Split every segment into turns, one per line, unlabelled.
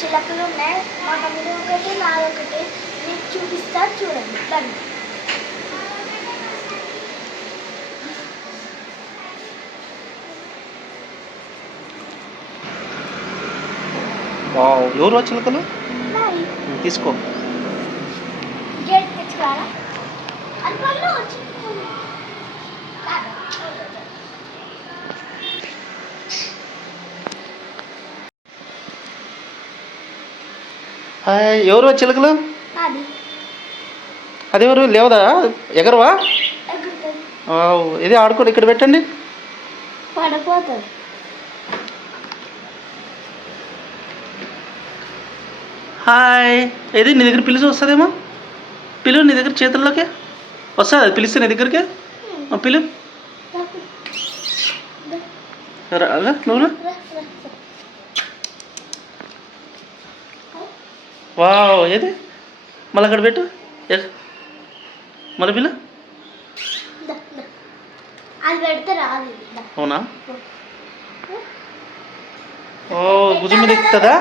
చిలకలు ఉన్నాయి. మా తమ్ముడు ఒకటి నాదొకటి మీకు చూపిస్తా చూడండి. రండి
ఎవరు చిలుకలు? తీసుకో.
తెచ్చుకోవాలా?
హాయ్ ఎవరు చిలుకలు? అదెవరు లేవదా? ఎగరవా? ఇది ఆడుకోండి ఇక్కడ పెట్టండి.
పడిపోతుంది.
హాయ్. ఏది నీ దగ్గర పిలిచి వస్తుందేమో? పిలువు నీ దగ్గర చేతుల్లోకి? వస్తుంది అది పిలిస్తే నీ దగ్గరికి? పిలువు నువ్వు వావ్ ఏది? మళ్ళీ అక్కడ పెట్టు. మళ్ళీ పిలు.
అది పెడితే రాదు. ఇది. దా.
అవునా? ఓ భుజం మీద ఎక్కుతుందా?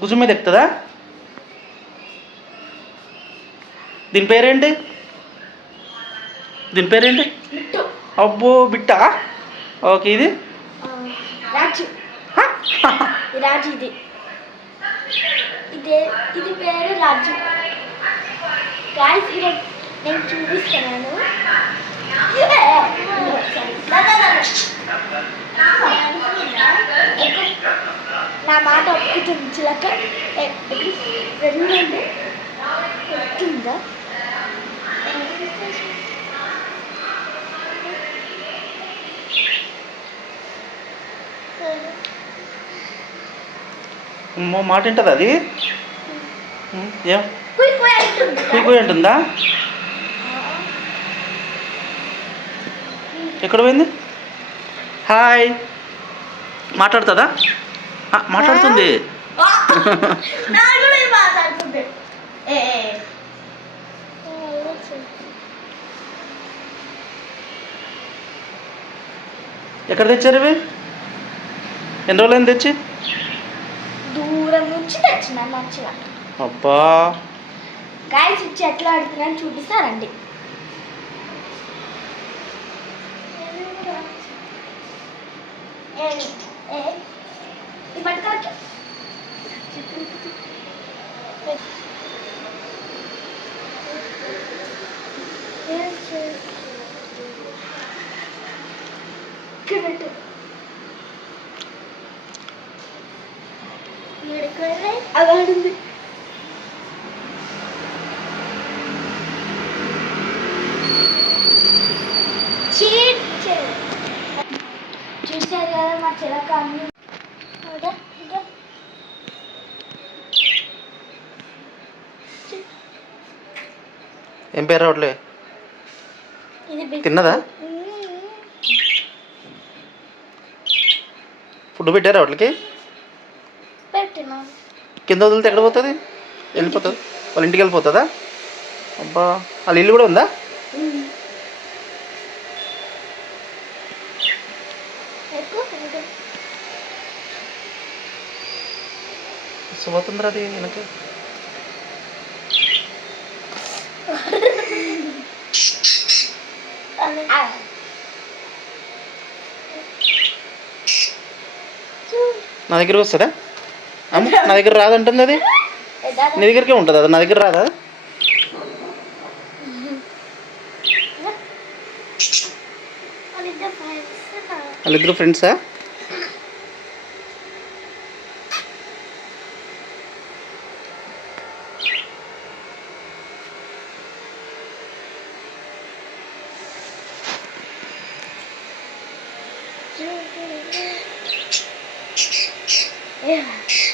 భుజం మీద ఎక్కుతుందా? దీని పేరేంటి? దీని పేరేంటి? అబ్బో బిట్ట? ఓకే ఇది?
ఆ, రాజు. ఇది రాజు ఇది. ఇదే ఇది పేరు రాజు. గాయస్ ఇది నేను చూపిస్తున్నాను. నా మాట ఒప్పుతుంది చిలక రెండు వచ్చిందా
అమ్మో మాట వింటుంది అది? ఏ? ఏం ఉంటుందా? ఎక్కడ పోయింది? హాయ్. మాట్లాడుతుందా? మాట్లాడుతుంది. ఎక్కడ తెచ్చారు ఇవి? ఎన్ని రోజులైంది తెచ్చి?
దూరం నుంచి తెచ్చిన మంచిగా.
అబ్బా.
గాయస్ ఇచ్చి ఎట్లా ఆడుతున్నాను చూపిస్తారండి ఈ పట్టుకోవచ్చు ఇక్కడ పెట్టు అది ఆడింది చీట్ చూసారు కదా మా చిలక అన్ని.
ఏం పేరు రావట్లే? తిన్నదా. ఫుడ్ పెట్టారా వాటికి?
పెట్టినా.
కింద వదిలితే ఎక్కడ పోతుంది? వెళ్ళిపోతుంది. వాళ్ళ ఇంటికి వెళ్ళిపోతుందా? అబ్బా వాళ్ళ ఇల్లు కూడా ఉందా?
మ్మ్.
అది వెనక. నా దగ్గర వస్తుందా? అమ్మ నా దగ్గర రాదంటుంది అది. నీ దగ్గరికే ఉంటుంది అది నా దగ్గర రాదా?
వాళ్ళిద్దరు
ఫ్రెండ్సా?
Yeah.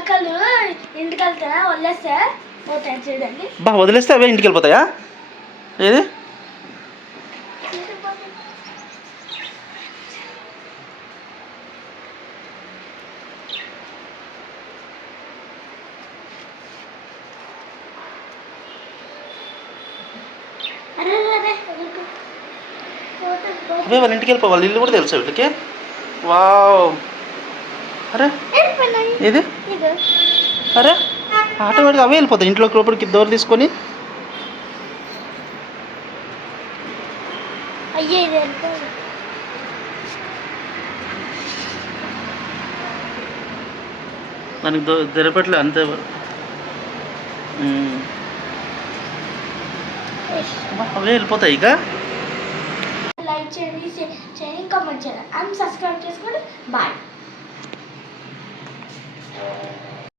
చిలకలు ఇంటికి వెళ్తారా వదిలేస్తే? పోతాయి? చూడండి.
బా వదిలేస్తే అవే ఇంటికి వెళ్ళిపోతాయా? ఏది. అవే వాళ్ళ ఇంటికి వెళ్ళిపో వాళ్ళ ఇల్లు కూడా తెలుసా వీళ్ళకి? వావ్. అరే.
ఇదిగో.
అరే. ఆటోమేటిక్గా అవే వెళ్ళిపోతాయి. ఇంట్లోకి లోపలికి డోర్ తీసుకొని.
ఇది.
దానికి దో తెరపట్లే అంతే. అవే వెళ్ళిపోతాయి ఇక.
లైక్ చేయండి చేయండి కామెంట్ చేయండి. అండ్ సబ్స్క్రైబ్ చేసుకోండి. బాయ్. Thank you.